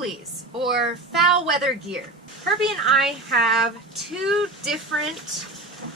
Foulies, or foul weather gear. Herby and I have two different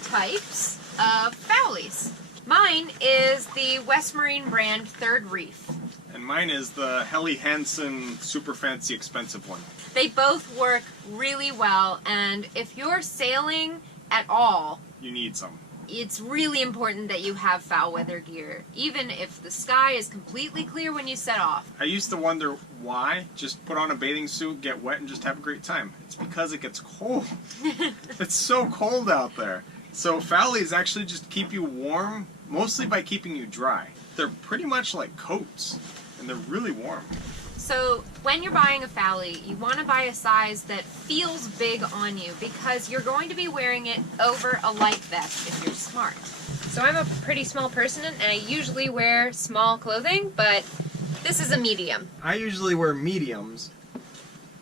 types of Foulies. Mine is the West Marine brand Third Reef. And mine is the Helly Hansen super fancy expensive one. They both work really well, and if you're sailing at all, you need some. It's really important that you have foul weather gear, even if the sky is completely clear when you set off. I used to wonder why. Just put on a bathing suit, get wet, and just have a great time. It's because it gets cold. It's so cold out there. So Foulies actually just keep you warm, mostly by keeping you dry. They're pretty much like coats, and they're really warm. So when you're buying a Foulie, you want to buy a size that feels big on you because you're going to be wearing it over a light vest if you're smart. So I'm a pretty small person and I usually wear small clothing, but this is a medium. I usually wear mediums,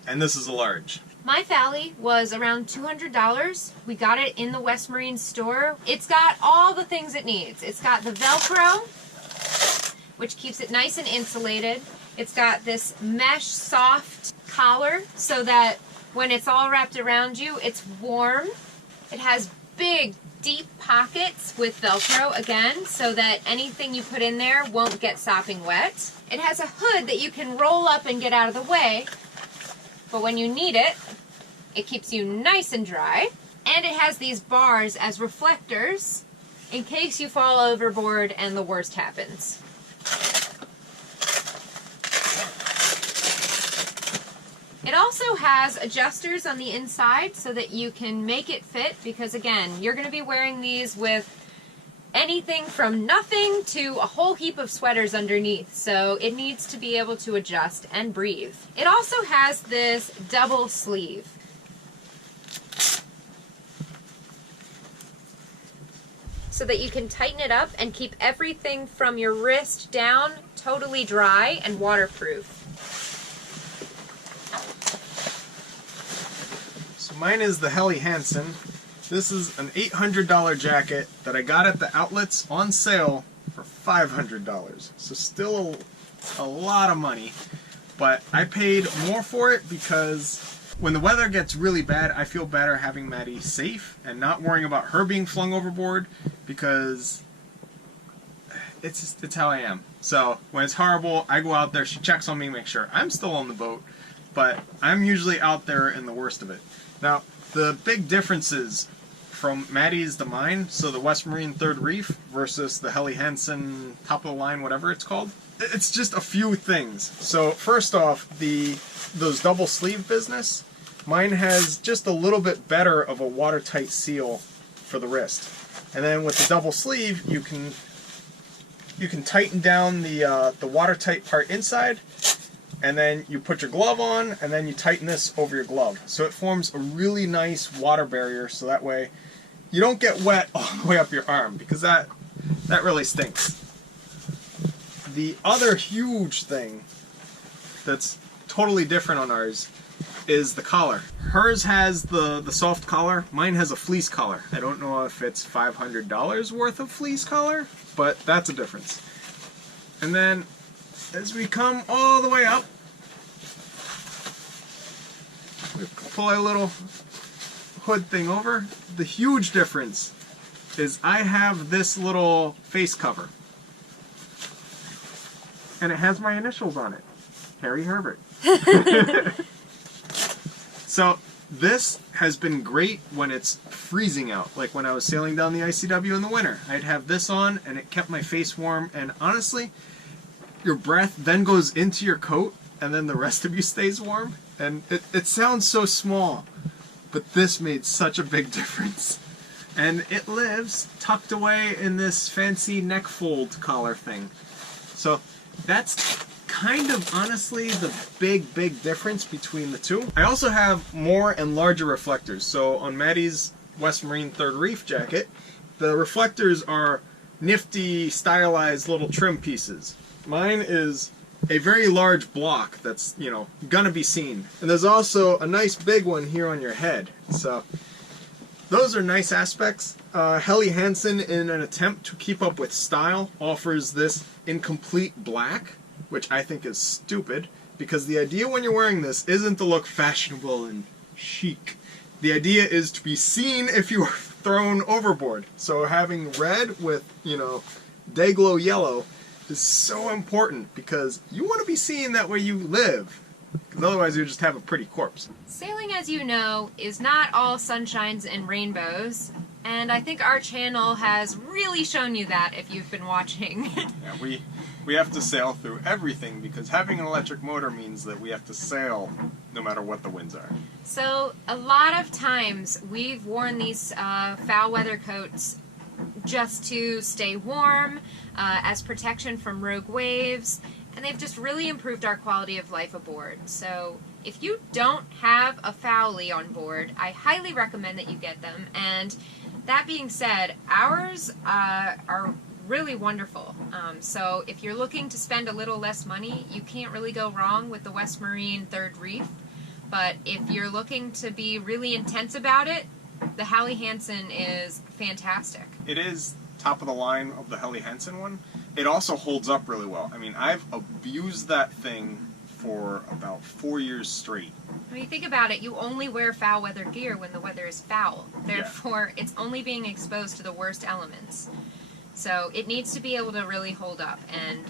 and this is a large. My Foulie was around $200. We got it in the West Marine store. It's got all the things it needs. It's got the Velcro, which keeps it nice and insulated. It's got this mesh soft collar so that when it's all wrapped around you, it's warm. It has big, deep pockets with Velcro, again, so that anything you put in there won't get sopping wet. It has a hood that you can roll up and get out of the way, but when you need it, it keeps you nice and dry. And it has these bars as reflectors in case you fall overboard and the worst happens. It also has adjusters on the inside so that you can make it fit because, again, you're going to be wearing these with anything from nothing to a whole heap of sweaters underneath, so it needs to be able to adjust and breathe. It also has this double sleeve. So that you can tighten it up and keep everything from your wrist down totally dry and waterproof. Mine is the Helly Hansen. This is an $800 jacket that I got at the outlets on sale for $500. So still a lot of money, but I paid more for it because when the weather gets really bad, I feel better having Maddie safe and not worrying about her being flung overboard because it's how I am. So when it's horrible, I go out there, she checks on me, make sure I'm still on the boat, but I'm usually out there in the worst of it. Now, the big differences from Maddie's to mine, so the West Marine Third Reef versus the Helly Hansen top of the line, whatever it's called, it's just a few things. So first off, those double sleeve business, mine has just a little bit better of a watertight seal for the wrist. And then with the double sleeve, you can tighten down the watertight part inside, and then you put your glove on, and then you tighten this over your glove. So it forms a really nice water barrier, so that way you don't get wet all the way up your arm, because that really stinks. The other huge thing that's totally different on ours is the collar. Hers has the soft collar, mine has a fleece collar. I don't know if it's $500 worth of fleece collar, but that's a difference. And then as we come all the way up, we pull our little hood thing over. The huge difference is I have this little face cover. And it has my initials on it. Harry Herbert. So this has been great when it's freezing out. Like when I was sailing down the ICW in the winter. I'd have this on and it kept my face warm, and honestly, your breath then goes into your coat and then the rest of you stays warm. And it sounds so small, but this made such a big difference. And it lives tucked away in this fancy neck fold collar thing. So that's kind of honestly the big difference between the two. I also have more and larger reflectors. So on Maddie's West Marine Third Reef jacket, the reflectors are nifty, stylized little trim pieces. Mine is a very large block that's, you know, gonna be seen. And there's also a nice big one here on your head. So those are nice aspects. Helly Hansen, in an attempt to keep up with style, offers this in complete black, which I think is stupid because the idea when you're wearing this isn't to look fashionable and chic. The idea is to be seen if you are thrown overboard. So having red with, you know, day glow yellow is so important because you want to be seen that way you live. Because otherwise you just have a pretty corpse. Sailing, as you know, is not all sunshines and rainbows. And I think our channel has really shown you that if you've been watching. Yeah, we have to sail through everything because having an electric motor means that we have to sail no matter what the winds are. So a lot of times we've worn these foul weather coats just to stay warm, as protection from rogue waves, and they've just really improved our quality of life aboard. So if you don't have a Foulie on board, I highly recommend that you get them. And that being said, ours are really wonderful. So if you're looking to spend a little less money, you can't really go wrong with the West Marine Third Reef. But if you're looking to be really intense about it, the Helly Hansen is fantastic. It is top of the line of the Helly Hansen one. It also holds up really well. I mean, I've abused that thing for about 4 years straight. When you think about it, you only wear foul weather gear when the weather is foul. Therefore, it's only being exposed to the worst elements. So it needs to be able to really hold up, and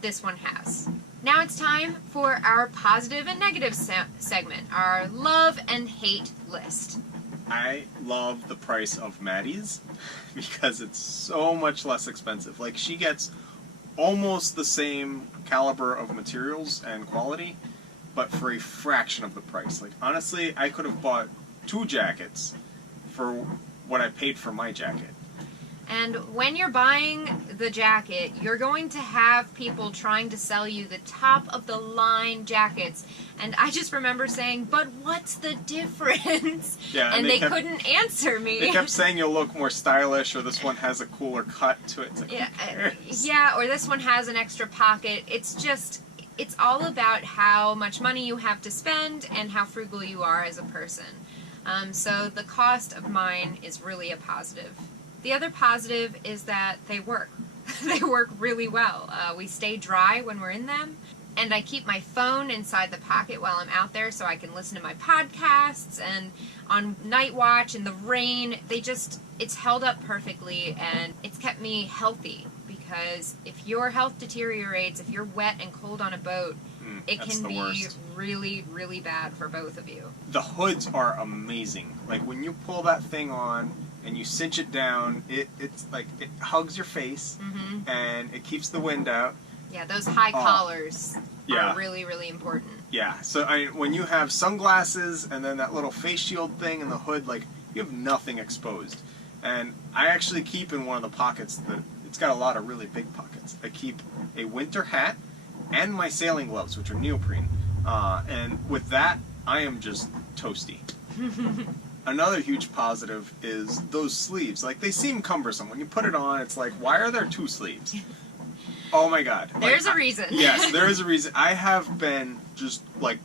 this one has. Now it's time for our positive and negative segment, our love and hate list. I love the price of Maddie's because it's so much less expensive. Like, she gets almost the same caliber of materials and quality, but for a fraction of the price. Like, honestly, I could have bought 2 jackets for what I paid for my jacket. And when you're buying the jacket, you're going to have people trying to sell you the top of the line jackets. And I just remember saying, but what's the difference? Yeah, and they couldn't answer me. They kept saying you'll look more stylish, or this one has a cooler cut to it. It's like, yeah, or this one has an extra pocket. It's just, it's all about how much money you have to spend and how frugal you are as a person. So the cost of mine is really a positive. The other positive is that they work. They work really well. We stay dry when we're in them, and I keep my phone inside the pocket while I'm out there so I can listen to my podcasts, and on night watch in the rain, it's held up perfectly, and it's kept me healthy, because if your health deteriorates, if you're wet and cold on a boat, it can be really, really bad for both of you. The hoods are amazing. Like, when you pull that thing on and you cinch it down, it's like, it hugs your face, and it keeps the wind out. Yeah, those high collars are really, really important. Yeah, so when you have sunglasses and then that little face shield thing and the hood, like, you have nothing exposed. And I actually keep in one of the pockets it's got a lot of really big pockets. I keep a winter hat and my sailing gloves, which are neoprene. And with that, I am just toasty. Another huge positive is those sleeves. Like, they seem cumbersome. When you put it on, it's like, why are there 2 sleeves? Oh my god. There's a reason. Yes, there is a reason. I have been just, like,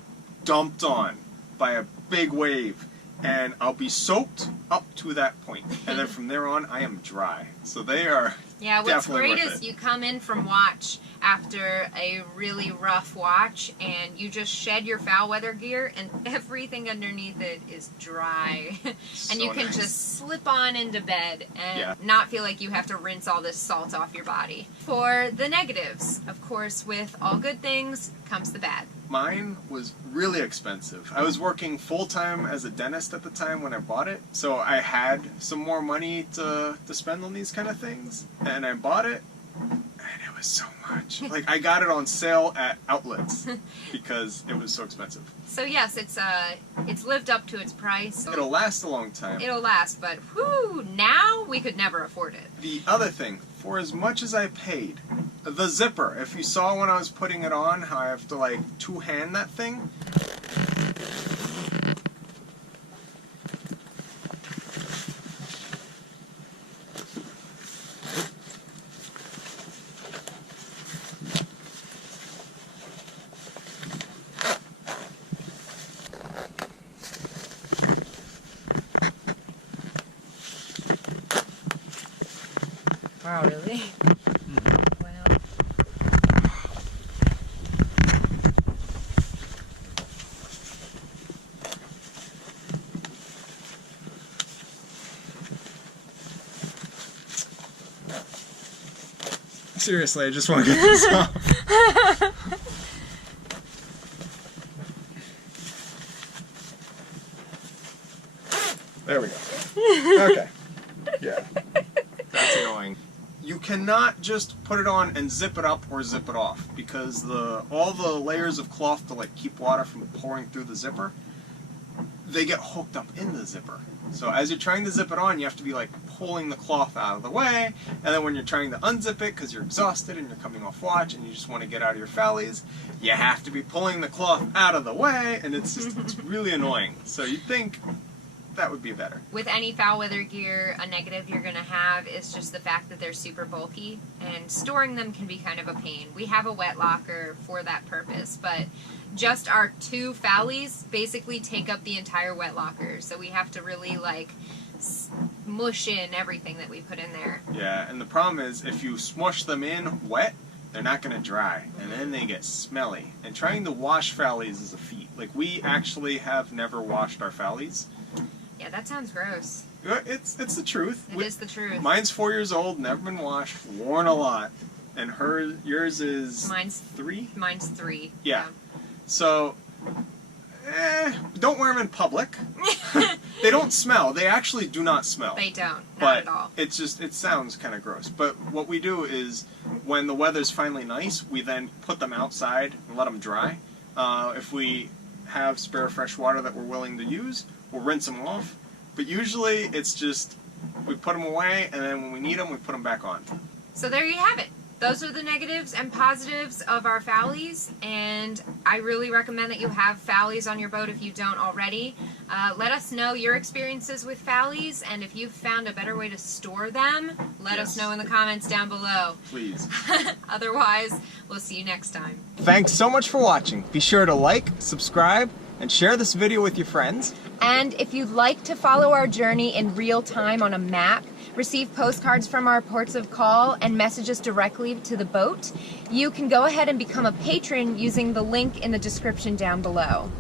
dumped on by a big wave, and I'll be soaked up to that point. And then from there on, I am dry. So they are what's great is you come in from watch after a really rough watch, and you just shed your foul weather gear, and everything underneath it is dry. And you can just slip on into bed and not feel like you have to rinse all this salt off your body. For the negatives, of course, with all good things comes the bad. Mine was really expensive. I was working full-time as a dentist at the time when I bought it, so I had some more money to spend on these kind of things, and I bought it, and it was so much. Like, I got it on sale at outlets because it was so expensive. So yes, it's lived up to its price. It'll last a long time. It'll last, but whew, now we could never afford it. The other thing, for as much as I paid, the zipper, if you saw when I was putting it on, how I have to, like, two-hand that thing. Wow, really? Wow. Seriously, I just want to get this off. There we go. Okay. Yeah. That's annoying. You cannot just put it on and zip it up or zip it off, because all the layers of cloth to like keep water from pouring through the zipper, they get hooked up in the zipper. So as you're trying to zip it on, you have to be like pulling the cloth out of the way, and then when you're trying to unzip it because you're exhausted and you're coming off watch and you just want to get out of your Foulies, you have to be pulling the cloth out of the way, and it's really annoying. So you'd think that would be better. With any foul weather gear, a negative you're going to have is just the fact that they're super bulky, and storing them can be kind of a pain. We have a wet locker for that purpose, but just our 2 Foulies basically take up the entire wet locker, so we have to really like mush in everything that we put in there. Yeah, and the problem is if you smush them in wet, they're not going to dry, and then they get smelly. And trying to wash Foulies is a feat. Like, we actually have never washed our Foulies. Yeah, that sounds gross. It's the truth. It is the truth. Mine's 4 years old, never been washed, worn a lot, and yours is Mine's 3. Mine's 3. Yeah. So, don't wear them in public. They don't smell. They actually do not smell. They don't. Not But at all. it sounds kind of gross. But what we do is, when the weather's finally nice, we then put them outside and let them dry. If we have spare fresh water that we're willing to use, we'll rinse them off. But usually it's just, we put them away, and then when we need them, we put them back on. So there you have it. Those are the negatives and positives of our Foulies, and I really recommend that you have Foulies on your boat if you don't already. Let us know your experiences with Foulies, and if you've found a better way to store them, let us know in the comments down below. Please. Otherwise, we'll see you next time. Thanks so much for watching. Be sure to like, subscribe, and share this video with your friends. And if you'd like to follow our journey in real time on a map, receive postcards from our ports of call, and message us directly to the boat, you can go ahead and become a patron using the link in the description down below.